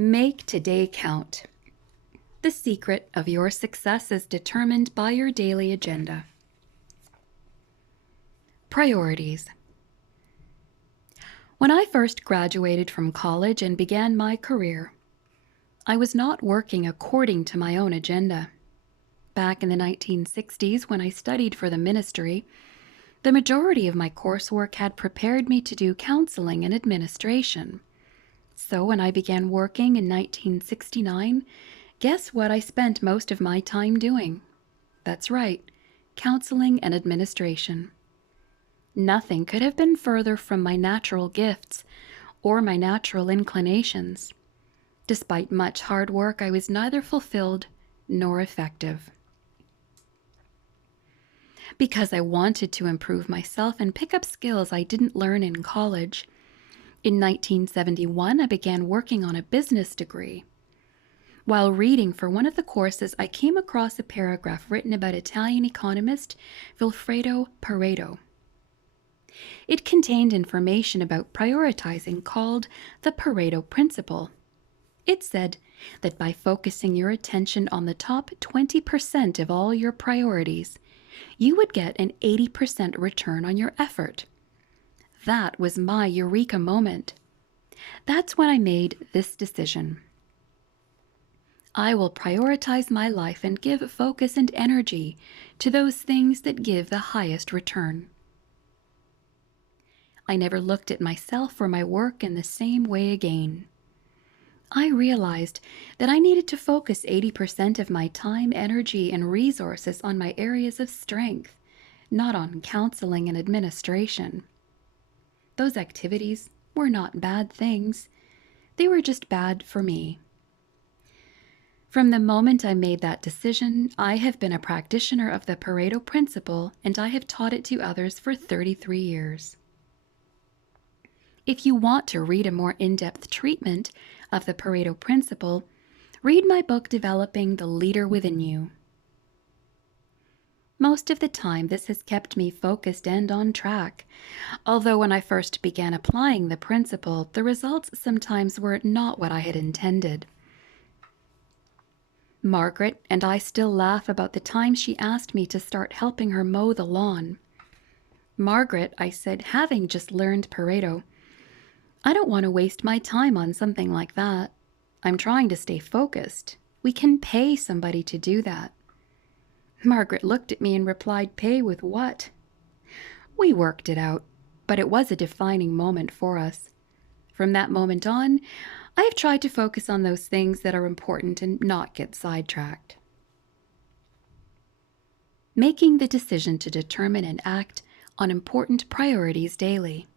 Make today count. The secret of your success is determined by your daily agenda. Priorities. When I first graduated from college and began my career, I was not working according to my own agenda. Back in the 1960s, when I studied for the ministry, the majority of my coursework had prepared me to do counseling and administration. So when I began working in 1969, guess what I spent most of my time doing? That's right, counseling and administration. Nothing could have been further from my natural gifts or my natural inclinations. Despite much hard work, I was neither fulfilled nor effective. Because I wanted to improve myself and pick up skills I didn't learn in college, in 1971 I began working on a business degree. While reading for one of the courses, I came across a paragraph written about Italian economist Vilfredo Pareto. It contained information about prioritizing called the Pareto Principle. It said that by focusing your attention on the top 20% of all your priorities, you would get an 80% return on your effort. That was my eureka moment. That's when I made this decision. I will prioritize my life and give focus and energy to those things that give the highest return. I never looked at myself or my work in the same way again. I realized that I needed to focus 80% of my time, energy, and resources on my areas of strength, not on counseling and administration. Those activities were not bad things. They were just bad for me. From the moment I made that decision, I have been a practitioner of the Pareto Principle, and I have taught it to others for 33 years. If you want to read a more in-depth treatment of the Pareto Principle, read my book, Developing the Leader Within You. Most of the time, this has kept me focused and on track, although when I first began applying the principle, the results sometimes were not what I had intended. Margaret and I still laugh about the time she asked me to start helping her mow the lawn. Margaret, I said, having just learned Pareto, I don't want to waste my time on something like that. I'm trying to stay focused. We can pay somebody to do that. Margaret looked at me and replied, "Pay with what?" We worked it out, but it was a defining moment for us. From that moment on, I have tried to focus on those things that are important and not get sidetracked. Making the decision to determine and act on important priorities daily.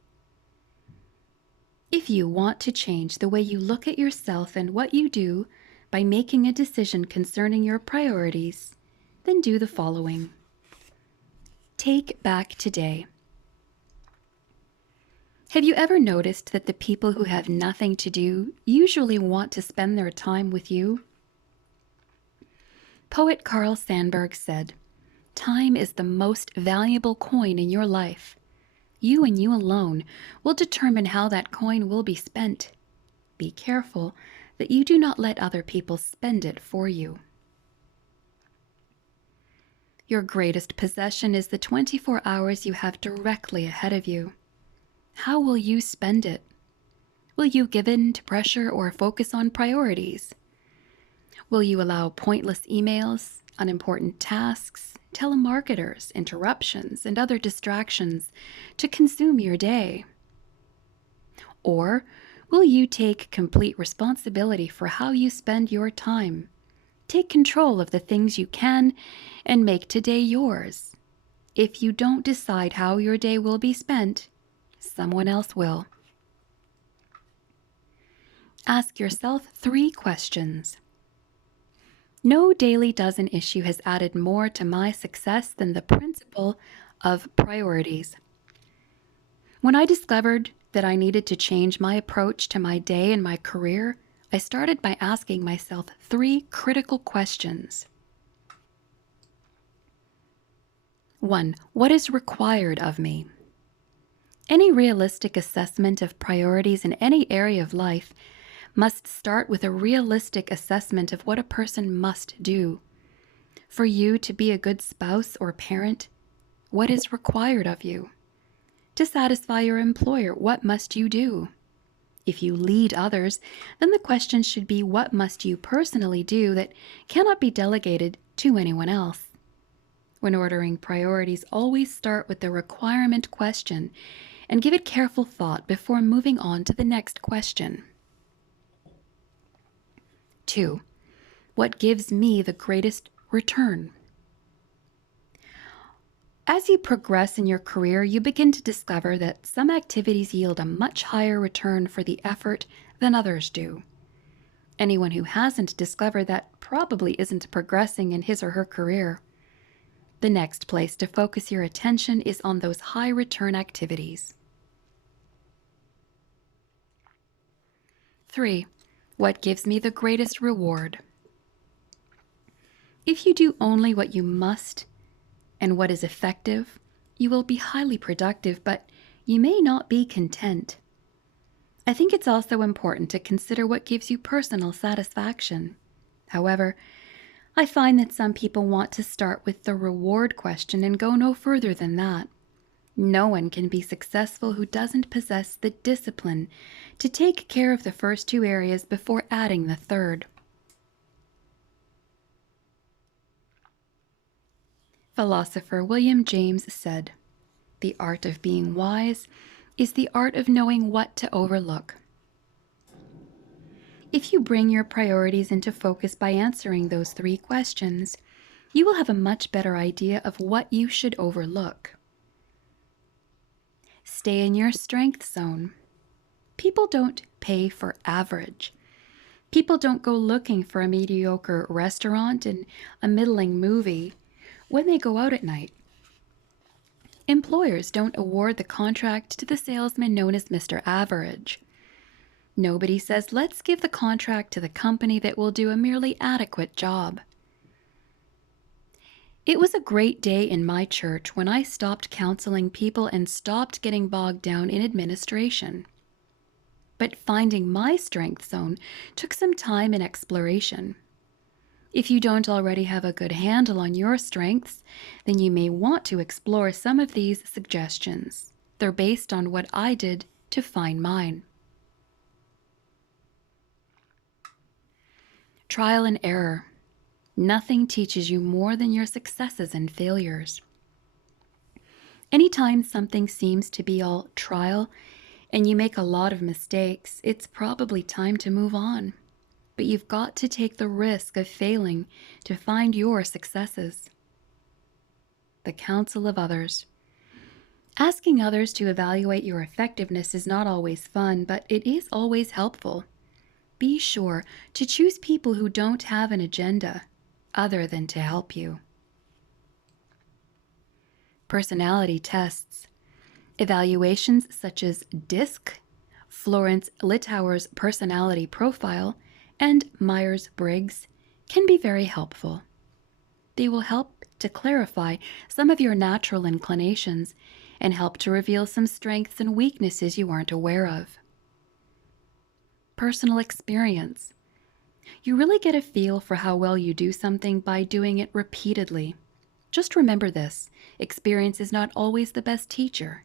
If you want to change the way you look at yourself and what you do by making a decision concerning your priorities, then do the following. Take back today. Have you ever noticed that the people who have nothing to do usually want to spend their time with you? Poet Carl Sandburg said, "Time is the most valuable coin in your life. You and you alone will determine how that coin will be spent. Be careful that you do not let other people spend it for you." Your greatest possession is the 24 hours you have directly ahead of you. How will you spend it? Will you give in to pressure or focus on priorities? Will you allow pointless emails, unimportant tasks, telemarketers, interruptions, and other distractions to consume your day? Or will you take complete responsibility for how you spend your time? Take control of the things you can and make today yours. If you don't decide how your day will be spent, someone else will. Ask yourself 3 questions. No daily dozen issue has added more to my success than the principle of priorities. When I discovered that I needed to change my approach to my day and my career, I started by asking myself 3 critical questions. 1. What is required of me? Any realistic assessment of priorities in any area of life must start with a realistic assessment of what a person must do. For you to be a good spouse or parent, what is required of you? To satisfy your employer, what must you do? If you lead others, then the question should be, what must you personally do that cannot be delegated to anyone else? When ordering priorities, always start with the requirement question and give it careful thought before moving on to the next question. 2. What gives me the greatest return? As you progress in your career, you begin to discover that some activities yield a much higher return for the effort than others do. Anyone who hasn't discovered that probably isn't progressing in his or her career. The next place to focus your attention is on those high return activities. 3. What gives me the greatest reward? If you do only what you must and what is effective, you will be highly productive, but you may not be content. I think it's also important to consider what gives you personal satisfaction. However, I find that some people want to start with the reward question and go no further than that. No one can be successful who doesn't possess the discipline to take care of the first two areas before adding the third. Philosopher William James said, "The art of being wise is the art of knowing what to overlook." If you bring your priorities into focus by answering those three questions, you will have a much better idea of what you should overlook. Stay in your strength zone. People don't pay for average. People don't go looking for a mediocre restaurant and a middling movie when they go out at night. Employers don't award the contract to the salesman known as Mr. Average. Nobody says, let's give the contract to the company that will do a merely adequate job. It was a great day in my church when I stopped counseling people and stopped getting bogged down in administration. But finding my strength zone took some time and exploration. If you don't already have a good handle on your strengths, then you may want to explore some of these suggestions. They're based on what I did to find mine. Trial and error. Nothing teaches you more than your successes and failures. Anytime something seems to be all trial and you make a lot of mistakes, it's probably time to move on. But you've got to take the risk of failing to find your successes. The counsel of others. Asking others to evaluate your effectiveness is not always fun, but it is always helpful. Be sure to choose people who don't have an agenda other than to help you. Personality tests. Evaluations such as DISC, Florence Littauer's personality profile, and Myers-Briggs can be very helpful. They will help to clarify some of your natural inclinations and help to reveal some strengths and weaknesses you aren't aware of. Personal experience. You really get a feel for how well you do something by doing it repeatedly. Just remember this: experience is not always the best teacher.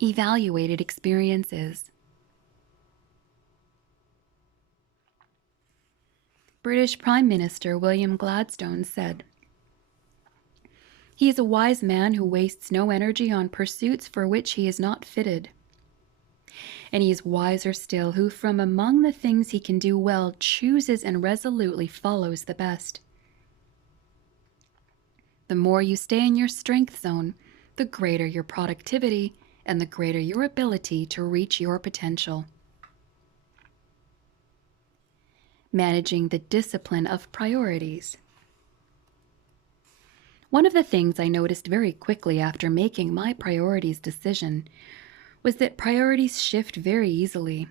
Evaluated experience is. British Prime Minister William Gladstone said, "He is a wise man who wastes no energy on pursuits for which he is not fitted. And he is wiser still who from among the things he can do well chooses and resolutely follows the best." The more you stay in your strength zone, the greater your productivity and the greater your ability to reach your potential. Managing the discipline of priorities. One of the things I noticed very quickly after making my priorities decision was that priorities shift very easily.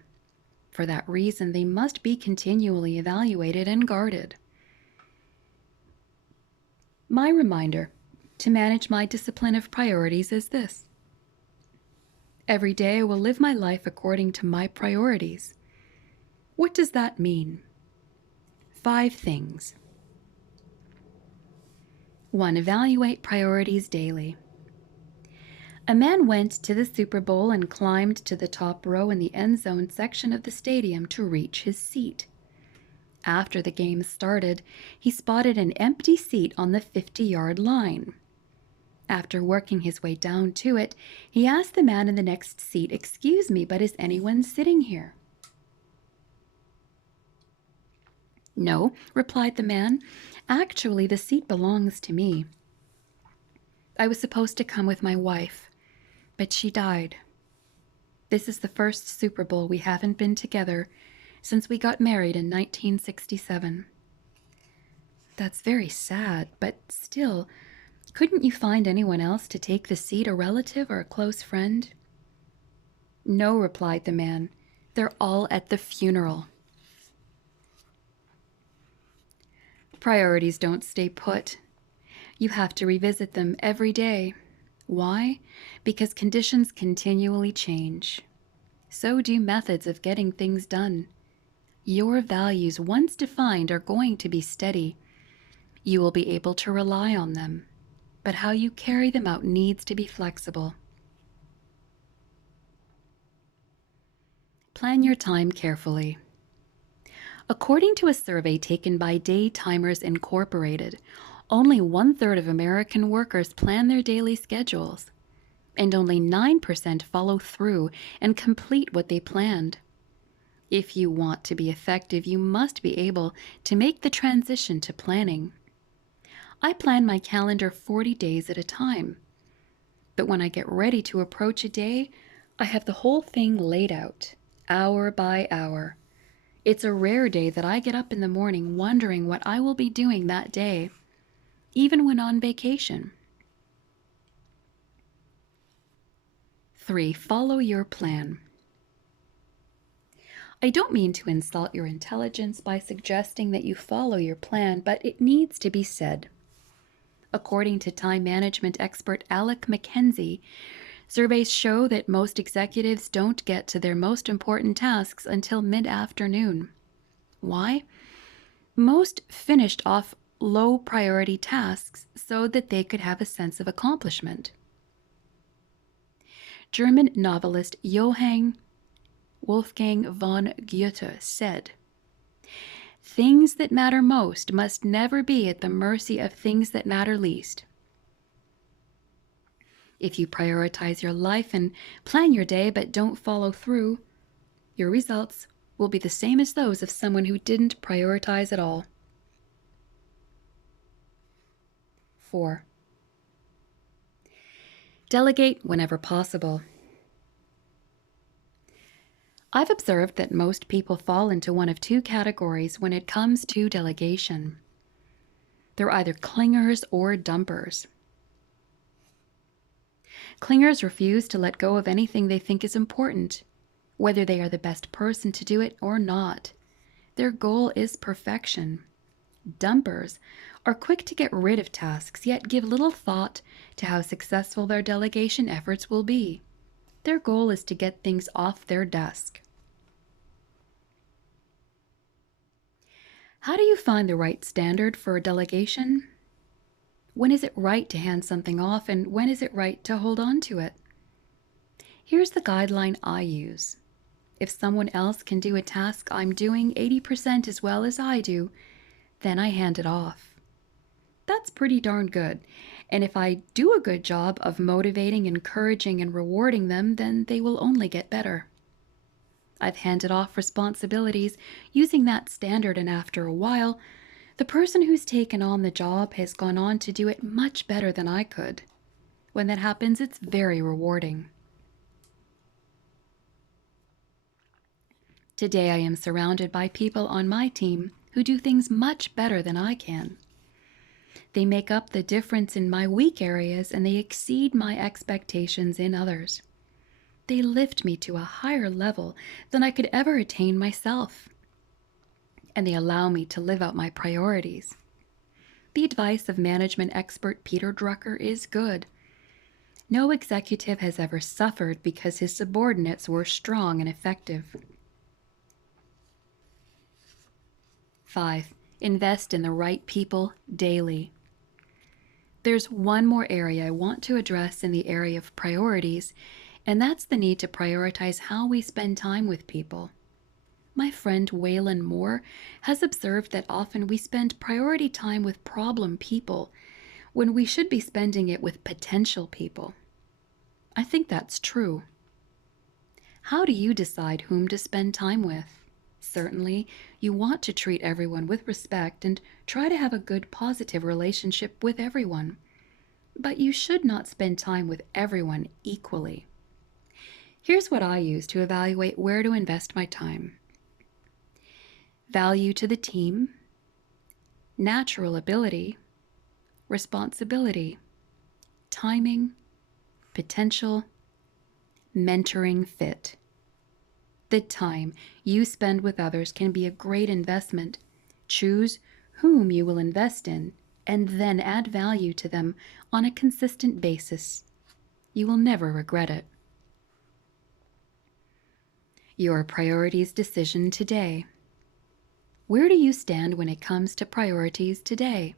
For that reason, they must be continually evaluated and guarded. My reminder to manage my discipline of priorities is this: every day I will live my life according to my priorities. What does that mean? 5 things. 1. Evaluate priorities daily. A man went to the Super Bowl and climbed to the top row in the end zone section of the stadium to reach his seat. After the game started, he spotted an empty seat on the 50-yard line. After working his way down to it, he asked the man in the next seat, "Excuse me, but is anyone sitting here?" "No," replied the man. "Actually, the seat belongs to me. I was supposed to come with my wife, but she died. This is the first Super Bowl we haven't been together since we got married in 1967. "That's very sad, but still, couldn't you find anyone else to take the seat, a relative or a close friend?" "No," replied the man. "They're all at the funeral." Priorities don't stay put. You have to revisit them every day. Why? Because conditions continually change. So do methods of getting things done. Your values, once defined, are going to be steady. You will be able to rely on them, but how you carry them out needs to be flexible. Plan your time carefully. According to a survey taken by Day Timers Incorporated, only 1/3 of American workers plan their daily schedules, and only 9% follow through and complete what they planned. If you want to be effective, you must be able to make the transition to planning. I plan my calendar 40 days at a time, but when I get ready to approach a day, I have the whole thing laid out, hour by hour. It's a rare day that I get up in the morning wondering what I will be doing that day, even when on vacation. 3. Follow your plan. I don't mean to insult your intelligence by suggesting that you follow your plan, but it needs to be said. According to time management expert Alec McKenzie, surveys show that most executives don't get to their most important tasks until mid-afternoon. Why? Most finished off low-priority tasks so that they could have a sense of accomplishment. German novelist Johann Wolfgang von Goethe said, "Things that matter most must never be at the mercy of things that matter least." If you prioritize your life and plan your day but don't follow through, your results will be the same as those of someone who didn't prioritize at all. 4. Delegate whenever possible. I've observed that most people fall into one of 2 categories when it comes to delegation. They're either clingers or dumpers. Clingers refuse to let go of anything they think is important, whether they are the best person to do it or not. Their goal is perfection. Dumpers are quick to get rid of tasks, yet give little thought to how successful their delegation efforts will be. Their goal is to get things off their desk. How do you find the right standard for a delegation? When is it right to hand something off, and when is it right to hold on to it? Here's the guideline I use. If someone else can do a task I'm doing 80% as well as I do, then I hand it off. That's pretty darn good. And if I do a good job of motivating, encouraging, and rewarding them, then they will only get better. I've handed off responsibilities using that standard, and after a while, the person who's taken on the job has gone on to do it much better than I could. When that happens, it's very rewarding. Today, I am surrounded by people on my team who do things much better than I can. They make up the difference in my weak areas, and they exceed my expectations in others. They lift me to a higher level than I could ever attain myself, and they allow me to live out my priorities. The advice of management expert Peter Drucker is good. No executive has ever suffered because his subordinates were strong and effective. 5. Invest in the right people daily. There's one more area I want to address in the area of priorities, and that's the need to prioritize how we spend time with people. My friend Waylon Moore has observed that often we spend priority time with problem people when we should be spending it with potential people. I think that's true. How do you decide whom to spend time with? Certainly, you want to treat everyone with respect and try to have a good, positive relationship with everyone. But you should not spend time with everyone equally. Here's what I use to evaluate where to invest my time: value to the team, natural ability, responsibility, timing, potential, mentoring fit. The time you spend with others can be a great investment. Choose whom you will invest in and then add value to them on a consistent basis. You will never regret it. Your priorities decision today. Where do you stand when it comes to priorities today?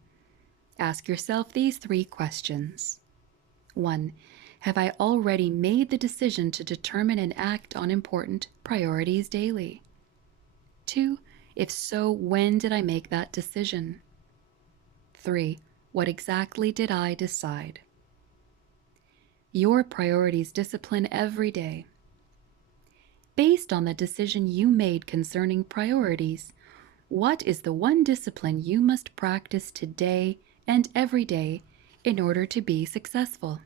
Ask yourself these 3 questions. 1. Have I already made the decision to determine and act on important priorities daily? 2. If so, when did I make that decision? 3. What exactly did I decide? Your priorities discipline every day. Based on the decision you made concerning priorities, what is the one discipline you must practice today and every day in order to be successful?